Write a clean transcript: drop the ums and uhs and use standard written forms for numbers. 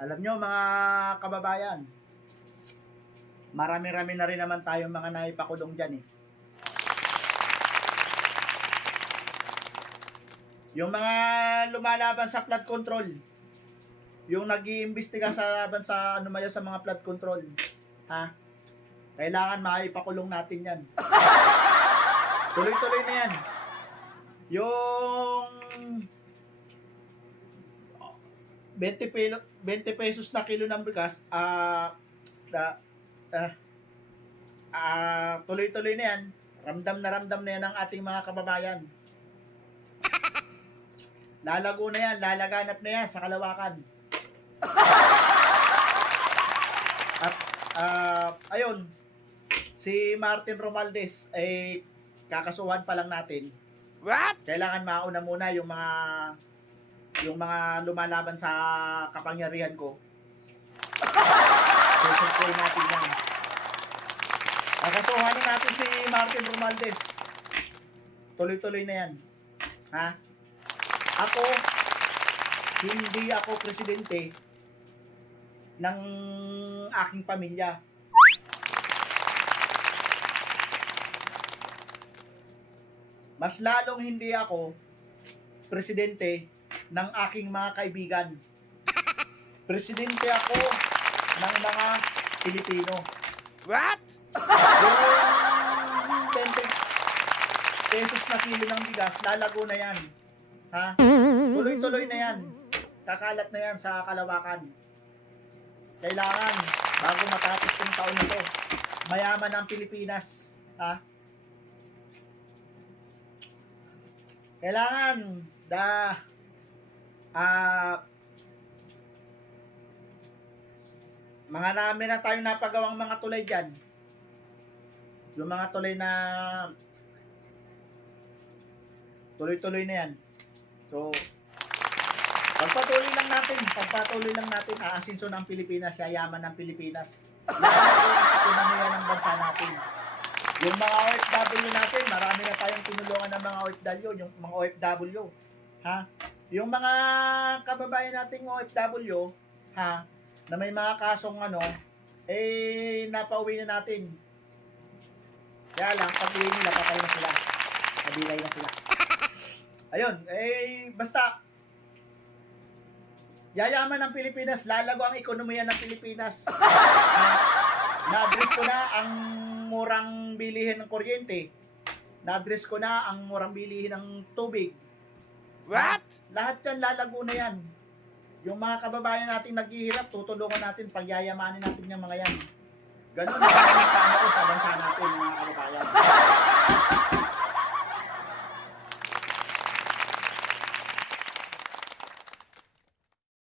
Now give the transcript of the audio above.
Alam nyo mga kababayan, marami-rami na rin naman tayong mga naipakulong dyan eh. Yung mga lumalaban sa flood control, yung nag-iimbestiga sa laban sa ano maya sa mga flood control, ha? Kailangan maipakulong natin yan. Tuloy-tuloy na yan. Yung 20 pesos na kilo ng bigas, tuloy-tuloy na yan. Ramdam na yan ng ating mga kababayan. Lalago na yan, lalaganap na yan sa kalawakan. At ayun, si Martin Romualdez ay kakasuhan pa lang natin. What? Kailangan mauna muna yung mga lumalaban sa kapangyarihan ko. Susuntuin natin yan. Kakasuhan na natin si Martin Romualdez. Tuloy-tuloy na yan. Ha? Hindi ako presidente ng aking pamilya. Mas lalong hindi ako presidente ng aking mga kaibigan. Presidente ako ng mga Pilipino. What? Yung 20 pesos na kilo ng bigas, lalago na yan. Ha? Tuloy-tuloy na yan. Kakalat na yan sa kalawakan. Kailangan, bago matapos yung taon na to, mayaman ang Pilipinas. Ha? Kailangan, mga namin na tayong napagawang mga tulay dyan. Yung mga tulay na tuloy-tuloy na yan. So, pagpatuloy lang natin, aasinso ng Pilipinas, yayaman ng Pilipinas. Lalo ang ekonomiya ng bansa natin. Yung mga OFW natin, marami na tayong tinulungan ng mga OFW, yung mga OFW, ha? Yung mga kababayan nating OFW, ha, na may mga kasong napauwi na natin. Kaya lang, pag-uwi nila, patay na sila. Nabilay na sila. Ayun, basta, yayaman ng Pilipinas, lalago ang ekonomiya ng Pilipinas. Na-address ko na ang murang bilihin ng kuryente. Na-address ko na ang murang bilihin ng tubig. What? Lahat yan, lalago na yan. Yung mga kababayan natin naghihirap, tutulungan natin, pagyayamanin natin yung mga yan. Ganun ang plano ko sa bansa natin, mga